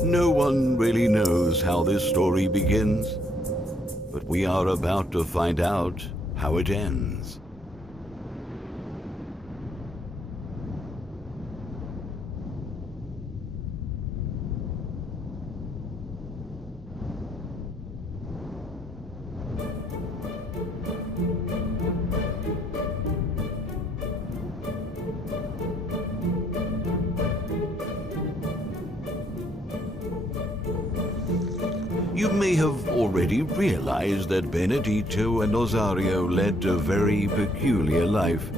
No one really knows how this story begins, but we are about to find out how it ends. You may have already realized that Benedito and Osario led a very peculiar life.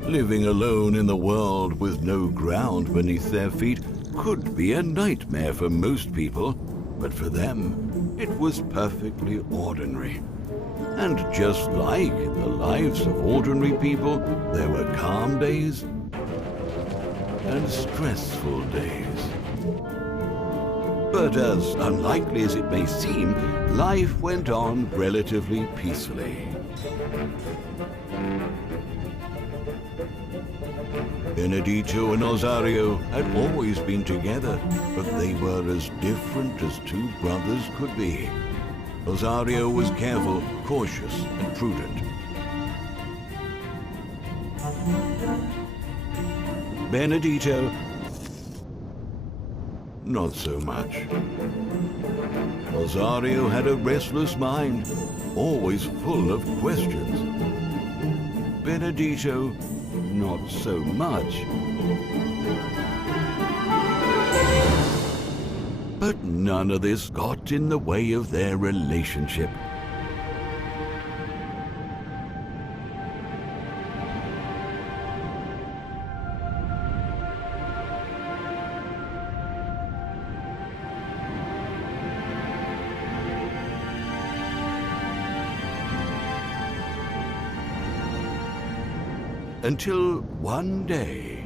Living alone in the world with no ground beneath their feet could be a nightmare for most people, but for them, it was perfectly ordinary. And just like in the lives of ordinary people, there were calm days and stressful days. But as unlikely as it may seem, life went on relatively peacefully. Benedito and Osario had always been together, but they were as different as two brothers could be. Osario was careful, cautious, and prudent. Benedito, not so much. Osario had a restless mind, always full of questions. Benedito, not so much. But none of this got in the way of their relationship. Until one day,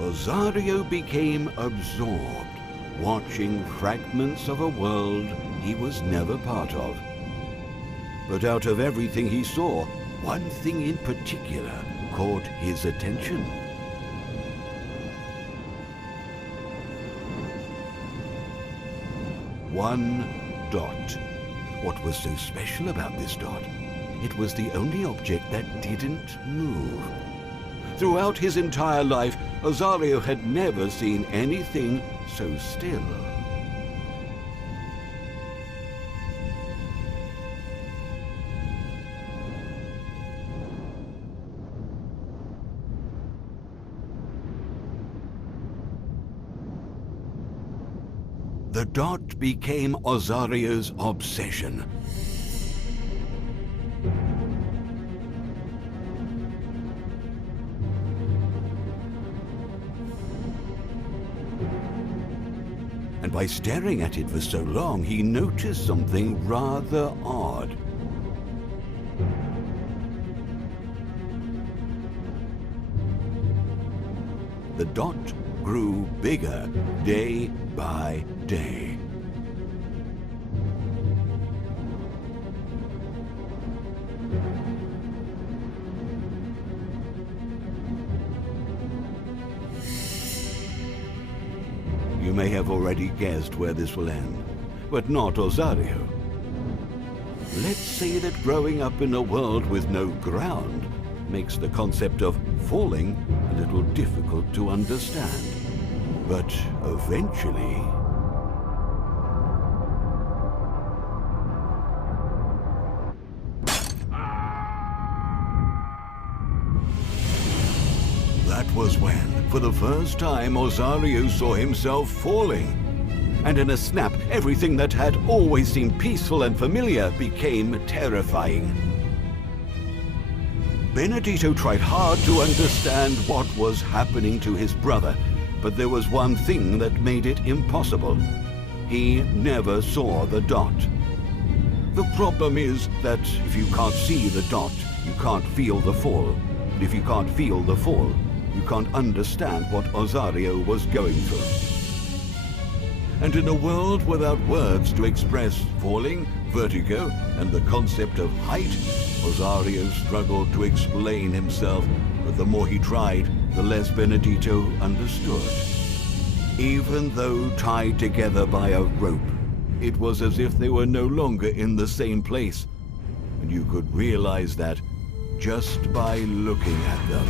Osario became absorbed, watching fragments of a world he was never part of. But out of everything he saw, one thing in particular caught his attention. One dot. What was so special about this dot? It was the only object that didn't move. Throughout his entire life, Osario had never seen anything so still. The dot became Osario's obsession. And by staring at it for so long, he noticed something rather odd. the dot grew bigger day by day. You may have already guessed where this will end, but not Osario. Let's say that growing up in a world with no ground makes the concept of falling a little difficult to understand. But eventually... That was when, for the first time, Osario saw himself falling. And in a snap, everything that had always seemed peaceful and familiar became terrifying. Benedito tried hard to understand what was happening to his brother, but there was one thing that made it impossible. He never saw the dot. The problem is that if you can't see the dot, you can't feel the fall. And if you can't feel the fall, you can't understand what Osario was going through. And in a world without words to express falling, vertigo, and the concept of height, Osario struggled to explain himself, but the more he tried, the less Benedito understood. Even though tied together by a rope, it was as if they were no longer in the same place, and you could realize that just by looking at them.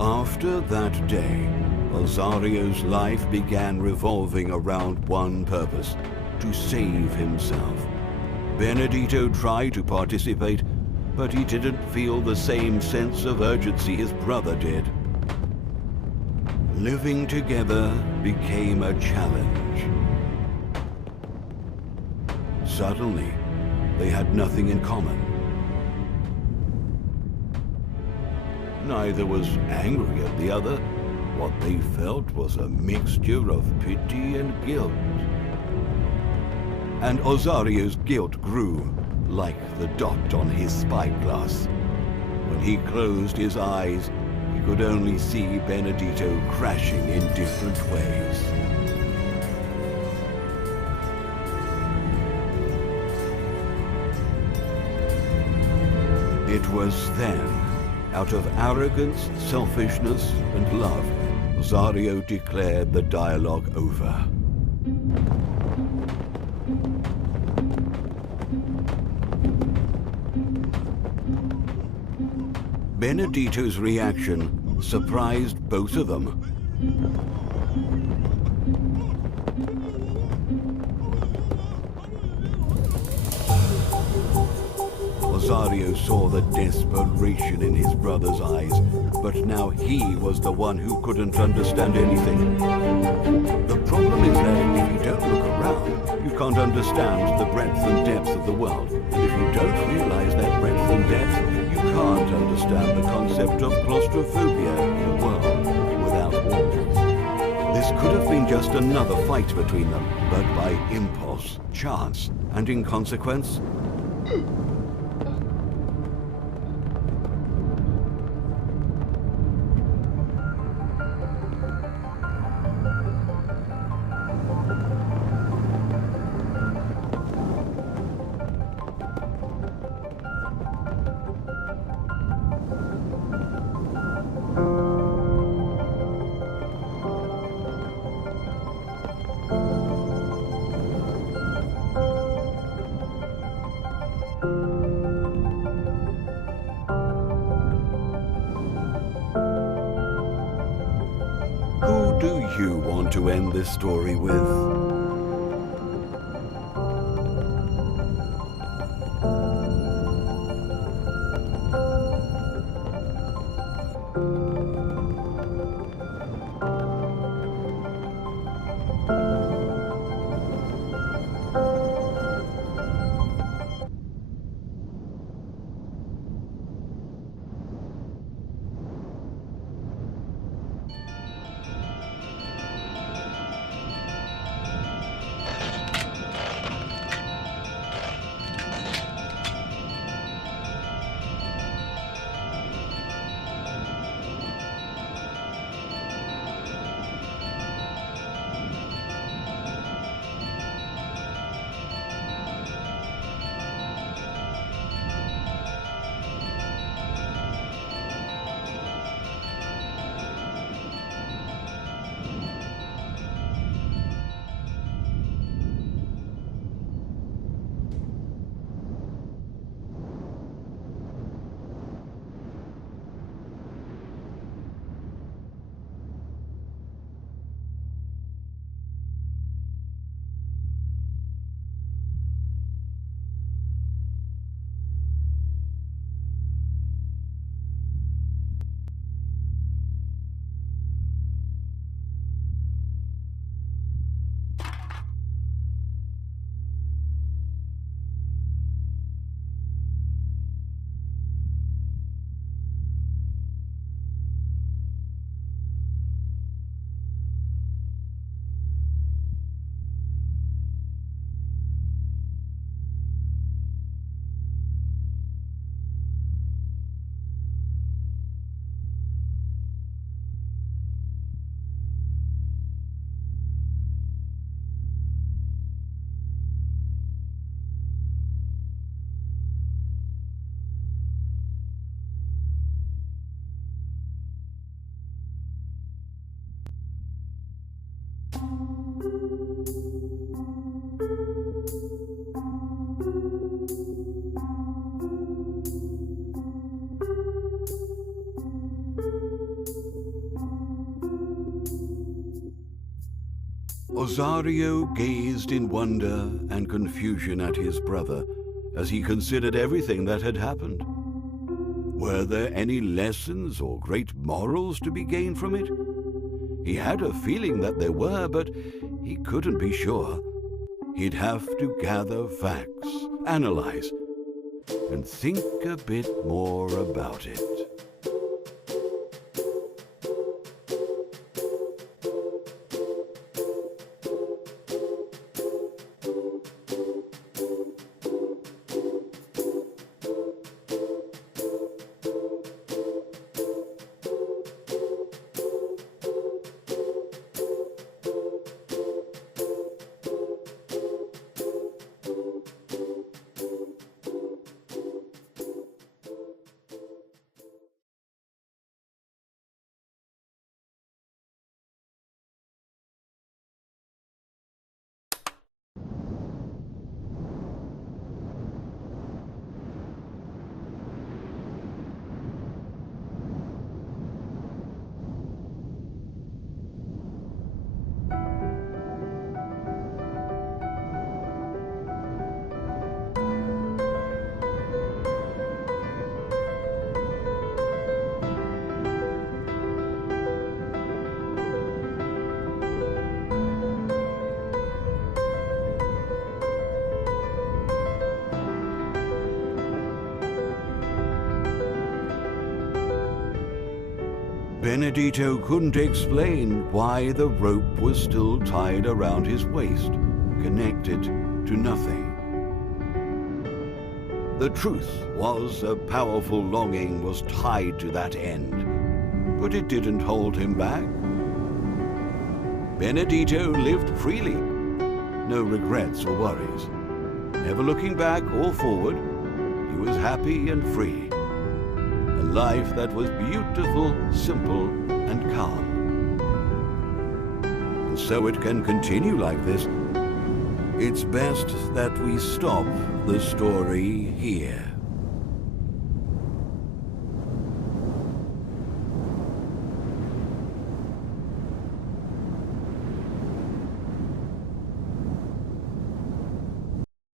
After that day, Osario's life began revolving around one purpose: to save himself. Benedito tried to participate, but he didn't feel the same sense of urgency his brother did. Living together became a challenge. Suddenly, they had nothing in common. Neither was angry at the other. What they felt was a mixture of pity and guilt. And Osario's guilt grew, like the dot on his spyglass. When he closed his eyes, he could only see Benedito crashing in different ways. It was then, out of arrogance, selfishness, and love, Osario declared the dialogue over. Benedito's reaction surprised both of them. Osario saw the desperation in his brother's eyes, but now he was the one who couldn't understand anything. The problem is that if you don't look around, you can't understand the breadth and depth of the world. And if you don't realize that breadth and depth, you can't understand the concept of claustrophobia in a world without walls. This could have been just another fight between them, but by impulse, chance, and inconsequence, who do you want to end this story with? Rosario gazed in wonder and confusion at his brother as he considered everything that had happened. Were there any lessons or great morals to be gained from it? He had a feeling that there were, but he couldn't be sure. He'd have to gather facts, analyze, and think a bit more about it. Benedito couldn't explain why the rope was still tied around his waist, connected to nothing. The truth was a powerful longing was tied to that end, but it didn't hold him back. Benedito lived freely, no regrets or worries. Never looking back or forward, he was happy and free. A life that was beautiful, simple, and calm. And so it can continue like this. It's best that we stop the story here.